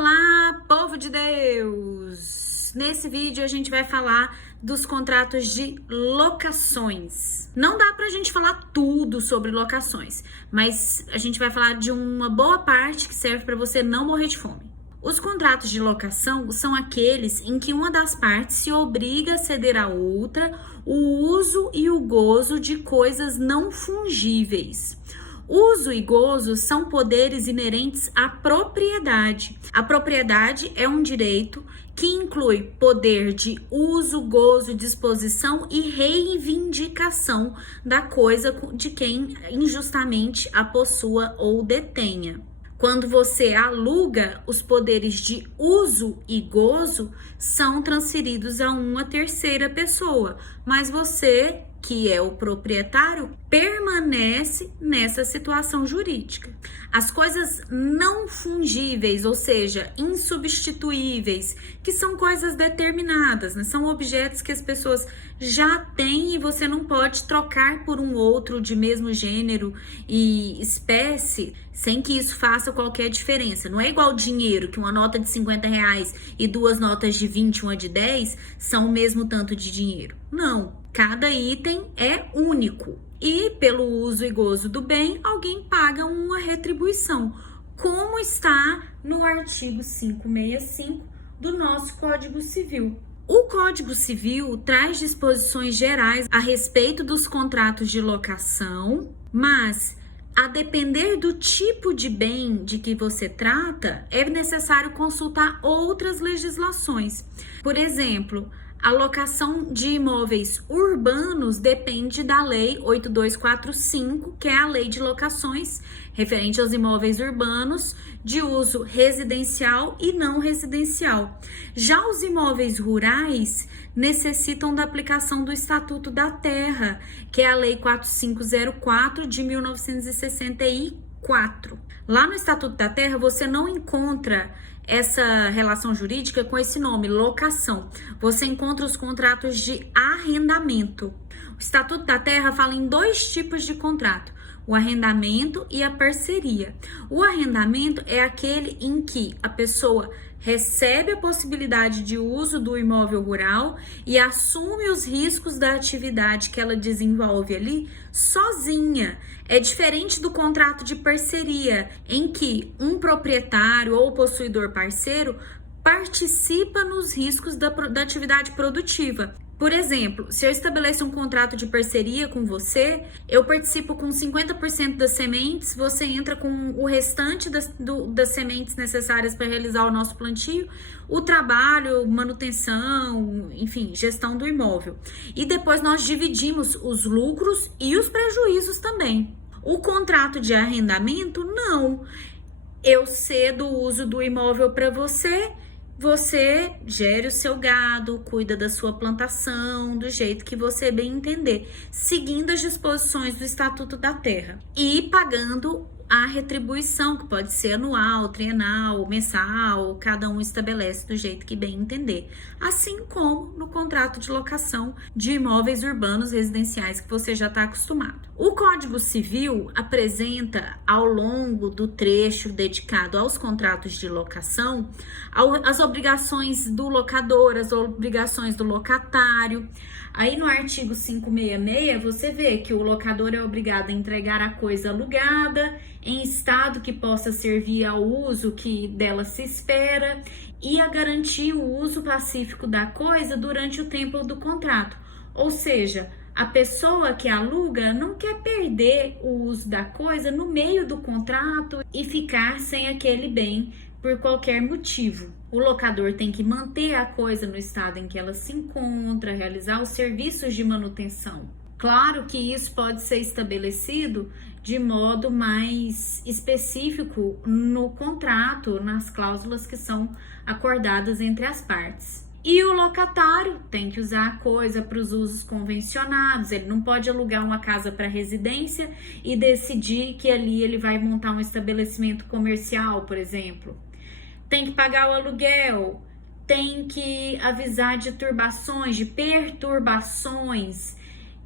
Olá, povo de Deus! Nesse vídeo a gente vai falar dos contratos de locações. Não dá pra gente falar tudo sobre locações, mas a gente vai falar de uma boa parte que serve para você não morrer de fome. Os contratos de locação são aqueles em que uma das partes se obriga a ceder à outra o uso e o gozo de coisas não fungíveis. Uso e gozo são poderes inerentes à propriedade. A propriedade é um direito que inclui poder de uso, gozo, disposição e reivindicação da coisa de quem injustamente a possua ou detenha. Quando você aluga, os poderes de uso e gozo são transferidos a uma terceira pessoa, mas você, que é o proprietário, permanece nessa situação jurídica. As coisas não fungíveis, ou seja, insubstituíveis, que são coisas determinadas, né? São objetos que as pessoas já têm e você não pode trocar por um outro de mesmo gênero e espécie sem que isso faça qualquer diferença. Não é igual dinheiro, que uma nota de 50 reais e duas notas de 20, uma de 10, são o mesmo tanto de dinheiro. Não. Cada item é único e, pelo uso e gozo do bem, alguém paga uma retribuição, como está no artigo 565 do nosso Código Civil. O Código Civil traz disposições gerais a respeito dos contratos de locação, mas, a depender do tipo de bem de que você trata, é necessário consultar outras legislações. Por exemplo, a locação de imóveis urbanos depende da Lei 8245, que é a Lei de Locações, referente aos imóveis urbanos de uso residencial e não residencial. Já os imóveis rurais necessitam da aplicação do Estatuto da Terra, que é a Lei 4504 de 1964. Lá no Estatuto da Terra você não encontra essa relação jurídica com esse nome, locação. Você encontra os contratos de arrendamento. O Estatuto da Terra fala em dois tipos de contrato: o arrendamento e a parceria. O arrendamento é aquele em que a pessoa recebe a possibilidade de uso do imóvel rural e assume os riscos da atividade que ela desenvolve ali sozinha. É diferente do contrato de parceria, em que um proprietário ou possuidor parceiro participa nos riscos da atividade produtiva. Por exemplo, se eu estabeleço um contrato de parceria com você, eu participo com 50% das sementes, você entra com o restante das sementes necessárias para realizar o nosso plantio, o trabalho, manutenção, enfim, gestão do imóvel. E depois nós dividimos os lucros e os prejuízos também. O contrato de arrendamento, não. Eu cedo o uso do imóvel para você. Você gere o seu gado, cuida da sua plantação, do jeito que você bem entender, seguindo as disposições do Estatuto da Terra e pagando a retribuição, que pode ser anual, trienal, mensal, cada um estabelece do jeito que bem entender. Assim como no contrato de locação de imóveis urbanos residenciais que você já está acostumado. O Código Civil apresenta, ao longo do trecho dedicado aos contratos de locação, as obrigações do locador, as obrigações do locatário. Aí no artigo 566 você vê que o locador é obrigado a entregar a coisa alugada em estado que possa servir ao uso que dela se espera e a garantir o uso pacífico da coisa durante o tempo do contrato. Ou seja, a pessoa que aluga não quer perder o uso da coisa no meio do contrato e ficar sem aquele bem por qualquer motivo. O locador tem que manter a coisa no estado em que ela se encontra, realizar os serviços de manutenção. Claro que isso pode ser estabelecido de modo mais específico no contrato, nas cláusulas que são acordadas entre as partes. E o locatário tem que usar a coisa para os usos convencionados, ele não pode alugar uma casa para residência e decidir que ali ele vai montar um estabelecimento comercial, por exemplo. Tem que pagar o aluguel, tem que avisar de turbações, de perturbações,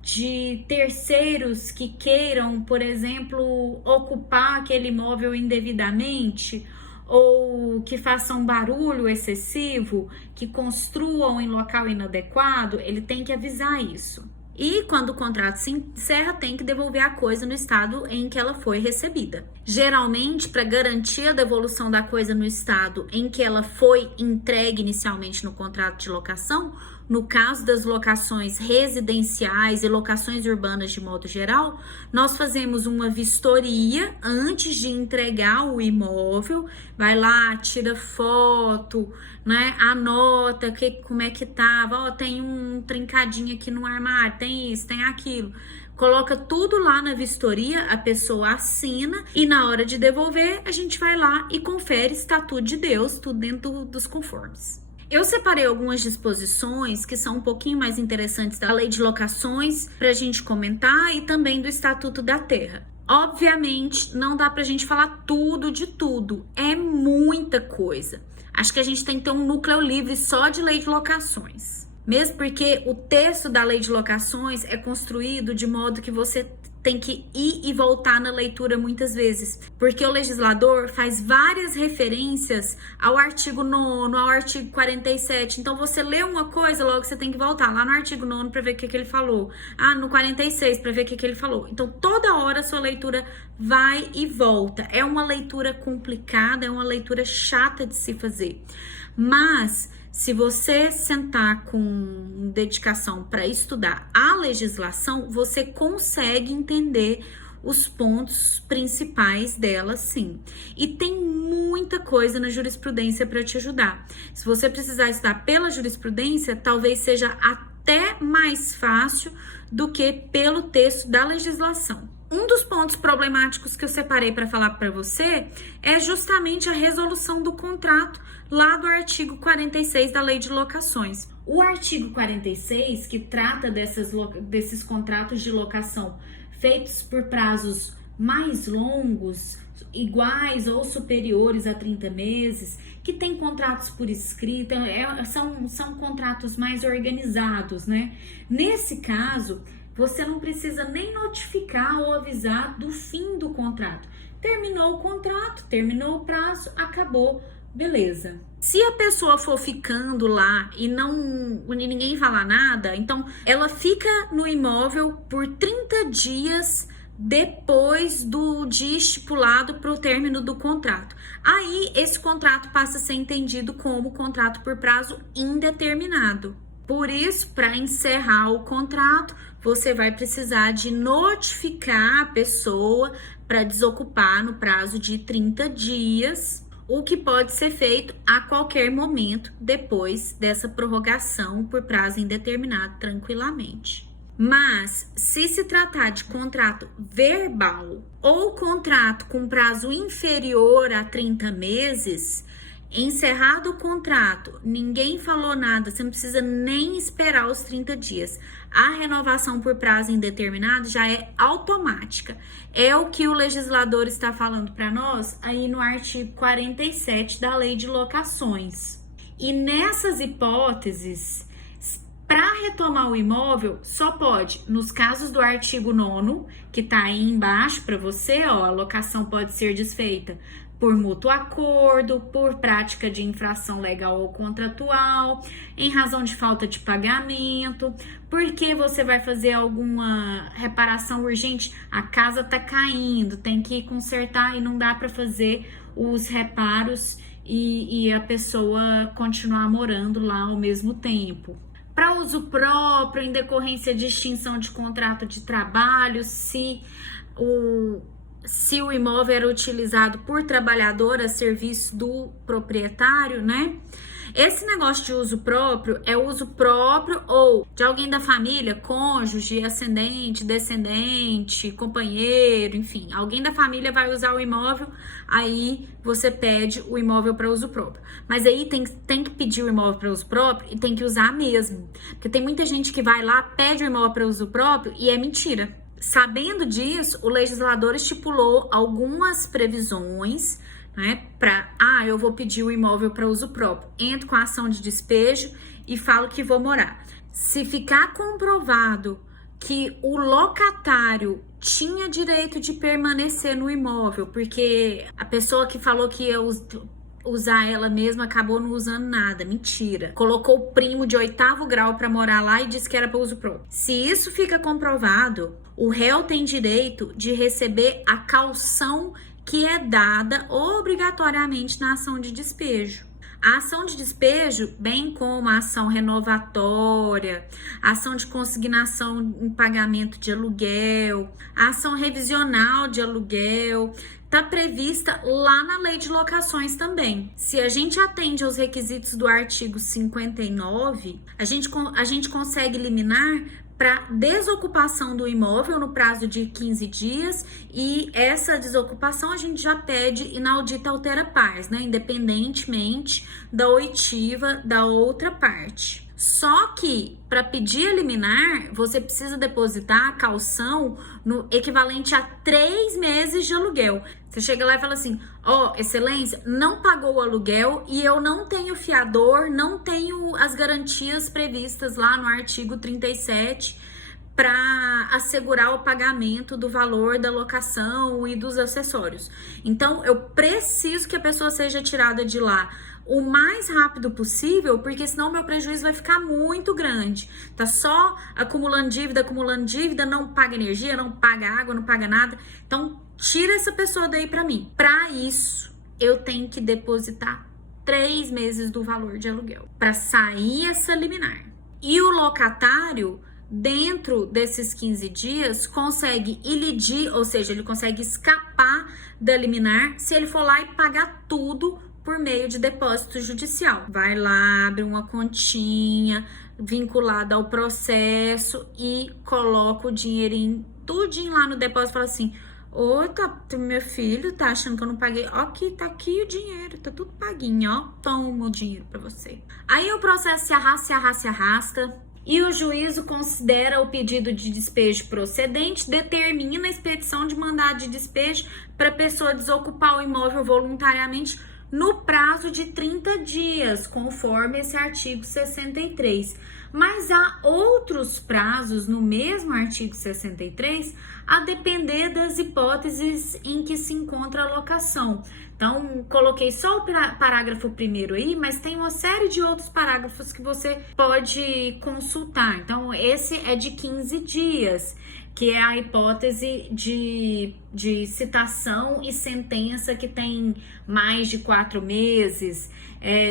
de terceiros que queiram, por exemplo, ocupar aquele imóvel indevidamente, ou que façam barulho excessivo, que construam em local inadequado, ele tem que avisar isso. E quando o contrato se encerra, tem que devolver a coisa no estado em que ela foi recebida. Geralmente, para garantir a devolução da coisa no estado em que ela foi entregue inicialmente no contrato de locação, no caso das locações residenciais e locações urbanas de modo geral, nós fazemos uma vistoria antes de entregar o imóvel, vai lá, tira foto, né, anota como é que tava, tem um trincadinho aqui no armário, tem isso, tem aquilo. Coloca tudo lá na vistoria, a pessoa assina e na hora de devolver, a gente vai lá e confere se está tudo de Deus, tudo dentro dos conformes. Eu separei algumas disposições que são um pouquinho mais interessantes da Lei de Locações para a gente comentar e também do Estatuto da Terra. Obviamente, não dá para a gente falar tudo de tudo, é muita coisa. Acho que a gente tem que ter um núcleo livre só de Lei de Locações. Mesmo porque o texto da Lei de Locações é construído de modo que você tem que ir e voltar na leitura muitas vezes, porque o legislador faz várias referências ao artigo 9º, ao artigo 47, então você lê uma coisa, logo você tem que voltar lá no artigo 9º para ver o que ele falou, no 46 para ver o que ele falou, então toda hora a sua leitura vai e volta, é uma leitura complicada, é uma leitura chata de se fazer, mas se você sentar com dedicação para estudar a legislação, você consegue entender os pontos principais dela, sim. E tem muita coisa na jurisprudência para te ajudar. Se você precisar estudar pela jurisprudência, talvez seja até mais fácil do que pelo texto da legislação. Um dos pontos problemáticos que eu separei para falar para você é justamente a resolução do contrato lá do artigo 46 da Lei de Locações. O artigo 46, que trata desses contratos de locação feitos por prazos mais longos, iguais ou superiores a 30 meses, que tem contratos por escrita, são contratos mais organizados, né? Nesse caso, você não precisa nem notificar ou avisar do fim do contrato. Terminou o contrato, terminou o prazo, acabou, beleza. Se a pessoa for ficando lá e ninguém falar nada, então ela fica no imóvel por 30 dias depois do dia estipulado para o término do contrato. Aí esse contrato passa a ser entendido como contrato por prazo indeterminado. Por isso, para encerrar o contrato, você vai precisar de notificar a pessoa para desocupar no prazo de 30 dias, o que pode ser feito a qualquer momento depois dessa prorrogação por prazo indeterminado, tranquilamente. Mas, se se tratar de contrato verbal ou contrato com prazo inferior a 30 meses, encerrado o contrato, ninguém falou nada, você não precisa nem esperar os 30 dias. A renovação por prazo indeterminado já é automática. É o que o legislador está falando para nós aí no artigo 47 da Lei de Locações. E nessas hipóteses, para retomar o imóvel, só pode, nos casos do artigo 9º, que está aí embaixo para você, a locação pode ser desfeita por mútuo acordo, por prática de infração legal ou contratual, em razão de falta de pagamento, porque você vai fazer alguma reparação urgente, a casa tá caindo, tem que consertar e não dá para fazer os reparos e a pessoa continuar morando lá ao mesmo tempo. Para uso próprio, em decorrência de extinção de contrato de trabalho, se o imóvel era utilizado por trabalhador a serviço do proprietário, né? Esse negócio de uso próprio é uso próprio ou de alguém da família, cônjuge, ascendente, descendente, companheiro, enfim, alguém da família vai usar o imóvel, aí você pede o imóvel para uso próprio. Mas aí tem que pedir o imóvel para uso próprio e tem que usar mesmo, porque tem muita gente que vai lá, pede o imóvel para uso próprio e é mentira. Sabendo disso, o legislador estipulou algumas previsões, né, eu vou pedir o imóvel para uso próprio, entro com a ação de despejo e falo que vou morar. Se ficar comprovado que o locatário tinha direito de permanecer no imóvel, porque a pessoa que falou que ia usar ela mesma, acabou não usando nada. Mentira. Colocou o primo de 8º grau para morar lá e disse que era para uso próprio. Se isso fica comprovado, o réu tem direito de receber a caução que é dada obrigatoriamente na ação de despejo. A ação de despejo, bem como a ação renovatória, a ação de consignação em pagamento de aluguel, a ação revisional de aluguel, está prevista lá na Lei de Locações também. Se a gente atende aos requisitos do artigo 59, a gente consegue liminar para desocupação do imóvel no prazo de 15 dias, e essa desocupação a gente já pede inaudita altera pars, né? Independentemente da oitiva da outra parte. Só que para pedir a liminar, você precisa depositar a caução no equivalente a 3 meses de aluguel. Você chega lá e fala assim: ó, excelência, não pagou o aluguel e eu não tenho fiador, não tenho as garantias previstas lá no artigo 37 para assegurar o pagamento do valor da locação e dos acessórios. Então, eu preciso que a pessoa seja tirada de lá o mais rápido possível, porque senão o meu prejuízo vai ficar muito grande. Tá só acumulando dívida, não paga energia, não paga água, não paga nada. Então, tira essa pessoa daí para mim. Para isso, eu tenho que depositar 3 meses do valor de aluguel para sair essa liminar. E o locatário, dentro desses 15 dias, consegue ilidir, ou seja, ele consegue escapar da liminar se ele for lá e pagar tudo por meio de depósito judicial. Vai lá, abre uma continha vinculada ao processo e coloca o dinheirinho tudinho lá no depósito e fala assim: ô, meu filho tá achando que eu não paguei? Ó, aqui, tá aqui o dinheiro, tá tudo paguinho, ó. Toma o dinheiro pra você. Aí o processo se arrasta. E o juízo considera o pedido de despejo procedente, determina a expedição de mandado de despejo para a pessoa desocupar o imóvel voluntariamente no prazo de 30 dias, conforme esse artigo 63. Mas há outros prazos no mesmo artigo 63, a depender das hipóteses em que se encontra a locação. Então, coloquei só o parágrafo 1º aí, mas tem uma série de outros parágrafos que você pode consultar. Então, esse é de 15 dias, que é a hipótese de citação e sentença que tem mais de 4 meses,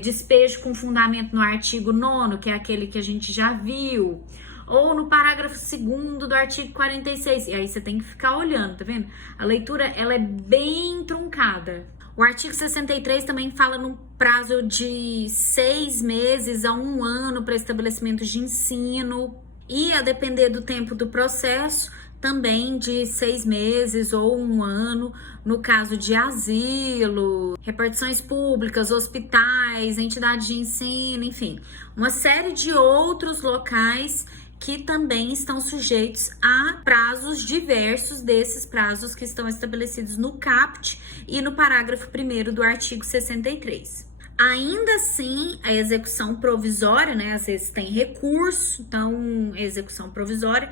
despejo com fundamento no artigo 9º, que é aquele que a gente já viu, ou no parágrafo 2º do artigo 46, e aí você tem que ficar olhando, tá vendo? A leitura, ela é bem truncada. O artigo 63 também fala num prazo de 6 meses a 1 ano para estabelecimento de ensino, e a depender do tempo do processo, também de 6 meses ou 1 ano, no caso de asilo, repartições públicas, hospitais, entidades de ensino, enfim, uma série de outros locais que também estão sujeitos a prazos diversos desses prazos que estão estabelecidos no caput e no parágrafo 1º do artigo 63. Ainda assim, a execução provisória, né, às vezes tem recurso, então a execução provisória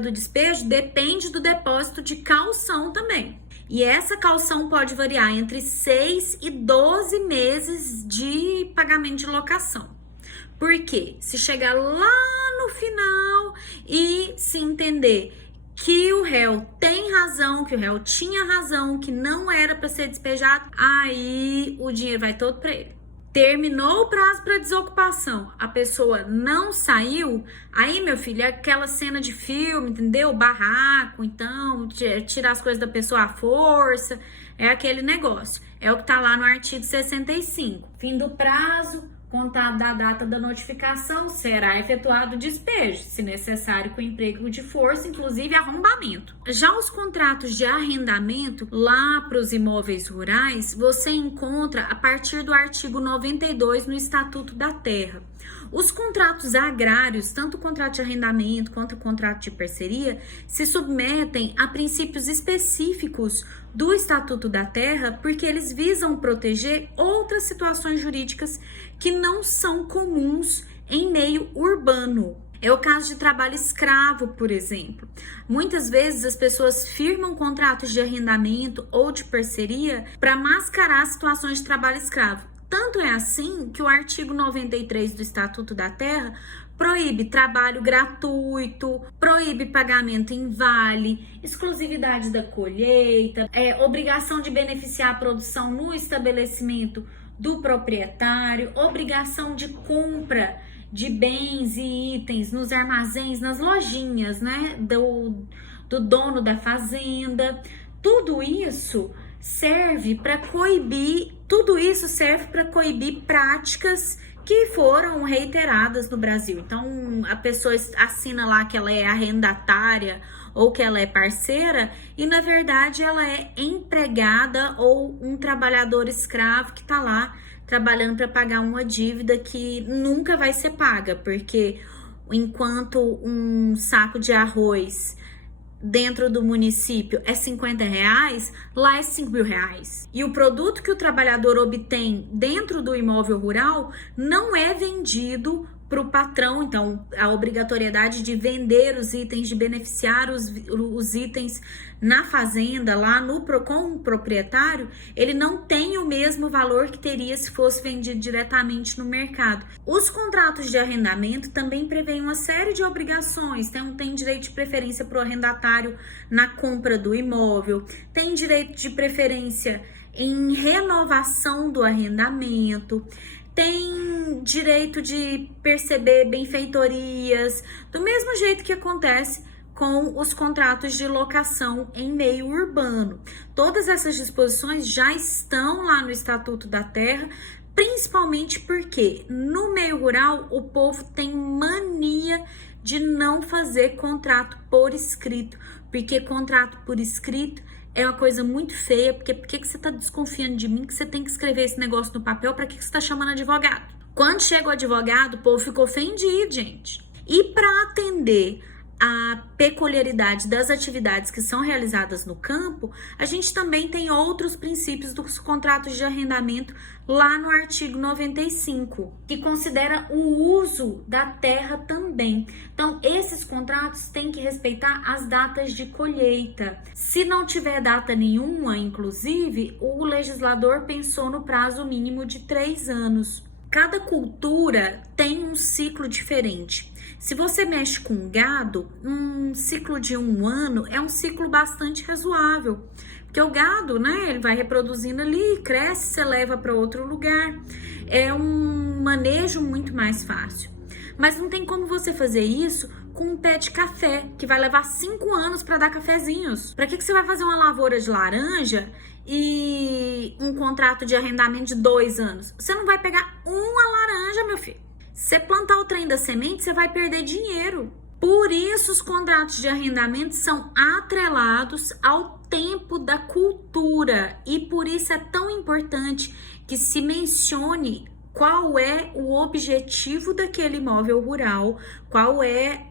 do despejo depende do depósito de caução também. E essa caução pode variar entre 6 e 12 meses de pagamento de locação. Porque se chegar lá no final e se entender que o réu tem razão, que o réu tinha razão, que não era para ser despejado, aí o dinheiro vai todo para ele. Terminou o prazo para desocupação, a pessoa não saiu, aí, meu filho, é aquela cena de filme, entendeu? Barraco, então, tirar as coisas da pessoa à força, é aquele negócio. É o que tá lá no artigo 65. Fim do prazo, contado da data da notificação, será efetuado o despejo, se necessário com emprego de força, inclusive arrombamento. Já os contratos de arrendamento, lá para os imóveis rurais, você encontra a partir do artigo 92 no Estatuto da Terra. Os contratos agrários, tanto o contrato de arrendamento quanto o contrato de parceria, se submetem a princípios específicos do Estatuto da Terra, porque eles visam proteger outras situações jurídicas que não são comuns em meio urbano. É o caso de trabalho escravo, por exemplo. Muitas vezes as pessoas firmam contratos de arrendamento ou de parceria para mascarar situações de trabalho escravo. Tanto é assim que o artigo 93 do Estatuto da Terra proíbe trabalho gratuito, proíbe pagamento em vale, exclusividade da colheita, obrigação de beneficiar a produção no estabelecimento do proprietário, obrigação de compra de bens e itens nos armazéns, nas lojinhas, né, do dono da fazenda. Tudo isso serve para coibir práticas que foram reiteradas no Brasil. Então, a pessoa assina lá que ela é arrendatária ou que ela é parceira e, na verdade, ela é empregada ou um trabalhador escravo que está lá trabalhando para pagar uma dívida que nunca vai ser paga, porque enquanto um saco de arroz dentro do município é R$50, lá é R$5.000. E o produto que o trabalhador obtém dentro do imóvel rural não é vendido para o patrão. Então, a obrigatoriedade de vender os itens, de beneficiar os itens na fazenda, lá com o proprietário, ele não tem o mesmo valor que teria se fosse vendido diretamente no mercado. Os contratos de arrendamento também prevêem uma série de obrigações. Tem direito de preferência para o arrendatário na compra do imóvel, tem direito de preferência em renovação do arrendamento, tem direito de perceber benfeitorias, do mesmo jeito que acontece com os contratos de locação em meio urbano. Todas essas disposições já estão lá no Estatuto da Terra, principalmente porque no meio rural o povo tem mania de não fazer contrato por escrito, porque contrato por escrito é uma coisa muito feia. Porque por que você tá desconfiando de mim que você tem que escrever esse negócio no papel? Para que você tá chamando advogado? Quando chega o advogado, o povo ficou ofendido, gente. E para atender a peculiaridade das atividades que são realizadas no campo, a gente também tem outros princípios dos contratos de arrendamento lá no artigo 95, que considera o uso da terra também. Então, esses contratos têm que respeitar as datas de colheita. Se não tiver data nenhuma, inclusive, o legislador pensou no prazo mínimo de 3 anos. Cada cultura tem um ciclo diferente. Se você mexe com gado, um ciclo de 1 ano é um ciclo bastante razoável, porque o gado, né, ele vai reproduzindo ali, cresce, você leva para outro lugar. É um manejo muito mais fácil. Mas não tem como você fazer isso com um pé de café, que vai levar 5 anos para dar cafezinhos. Para que você vai fazer uma lavoura de laranja e um contrato de arrendamento de 2 anos? Você não vai pegar uma laranja, meu filho. Se você plantar o trem da semente, você vai perder dinheiro. Por isso, os contratos de arrendamento são atrelados ao tempo da cultura. E por isso é tão importante que se mencione qual é o objetivo daquele imóvel rural, qual é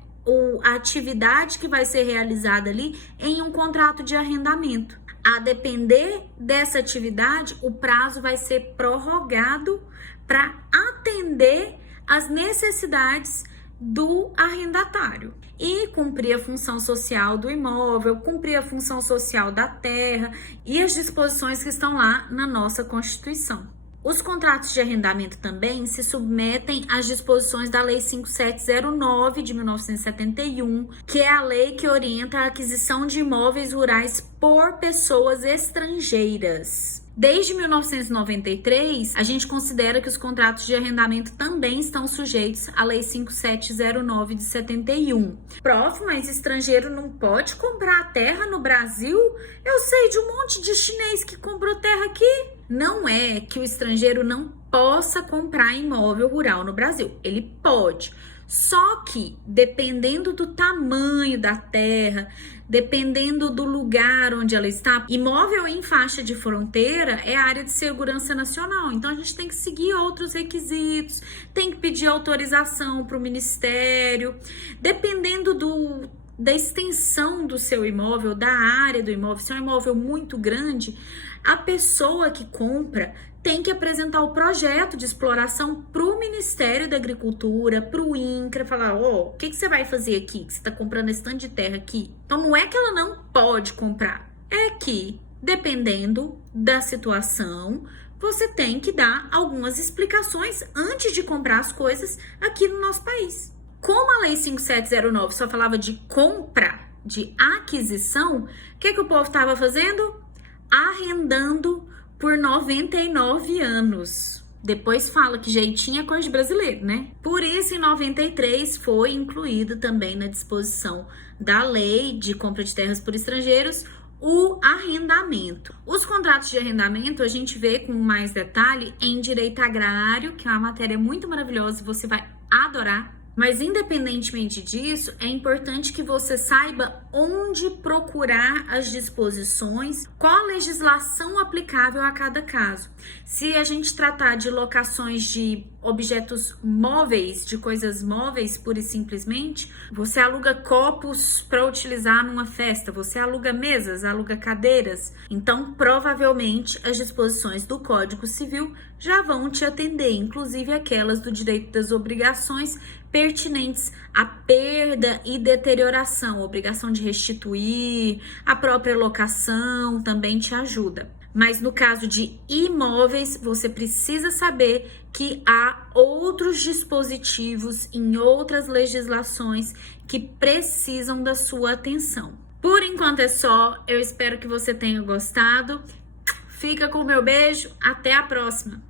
a atividade que vai ser realizada ali em um contrato de arrendamento. A depender dessa atividade, o prazo vai ser prorrogado para atender as necessidades do arrendatário e cumprir a função social do imóvel, cumprir a função social da terra e as disposições que estão lá na nossa Constituição. Os contratos de arrendamento também se submetem às disposições da Lei 5709 de 1971, que é a lei que orienta a aquisição de imóveis rurais por pessoas estrangeiras. Desde 1993, a gente considera que os contratos de arrendamento também estão sujeitos à Lei 5709 de 71. Prof, mas estrangeiro não pode comprar terra no Brasil? Eu sei de um monte de chinês que comprou terra aqui. Não é que o estrangeiro não possa comprar imóvel rural no Brasil. Ele pode. Só que, dependendo do tamanho da terra, dependendo do lugar onde ela está, imóvel em faixa de fronteira é área de segurança nacional. Então, a gente tem que seguir outros requisitos, tem que pedir autorização para o Ministério. Dependendo da extensão do seu imóvel, da área do imóvel, se é um imóvel muito grande, a pessoa que compra tem que apresentar o projeto de exploração para o Ministério da Agricultura, para o INCRA, falar, o que você vai fazer aqui? Que você está comprando esse tanto de terra aqui? Então, não é que ela não pode comprar, é que, dependendo da situação, você tem que dar algumas explicações antes de comprar as coisas aqui no nosso país. Como a Lei 5709 só falava de compra, de aquisição, o que o povo estava fazendo? Arrendando por 99 anos. Depois fala que jeitinho é coisa de brasileiro, né? Por isso, em 93, foi incluído também na disposição da lei de compra de terras por estrangeiros o arrendamento. Os contratos de arrendamento a gente vê com mais detalhe em direito agrário, que é uma matéria muito maravilhosa e você vai adorar. Mas independentemente disso, é importante que você saiba onde procurar as disposições, qual a legislação aplicável a cada caso. Se a gente tratar de locações de objetos móveis, de coisas móveis, pura e simplesmente, você aluga copos para utilizar numa festa, você aluga mesas, aluga cadeiras. Então, provavelmente, as disposições do Código Civil já vão te atender, inclusive aquelas do direito das obrigações pertinentes à perda e deterioração, obrigação de restituir, a própria locação também te ajuda. Mas no caso de imóveis, você precisa saber que há outros dispositivos em outras legislações que precisam da sua atenção. Por enquanto é só, eu espero que você tenha gostado. Fica com o meu beijo, até a próxima!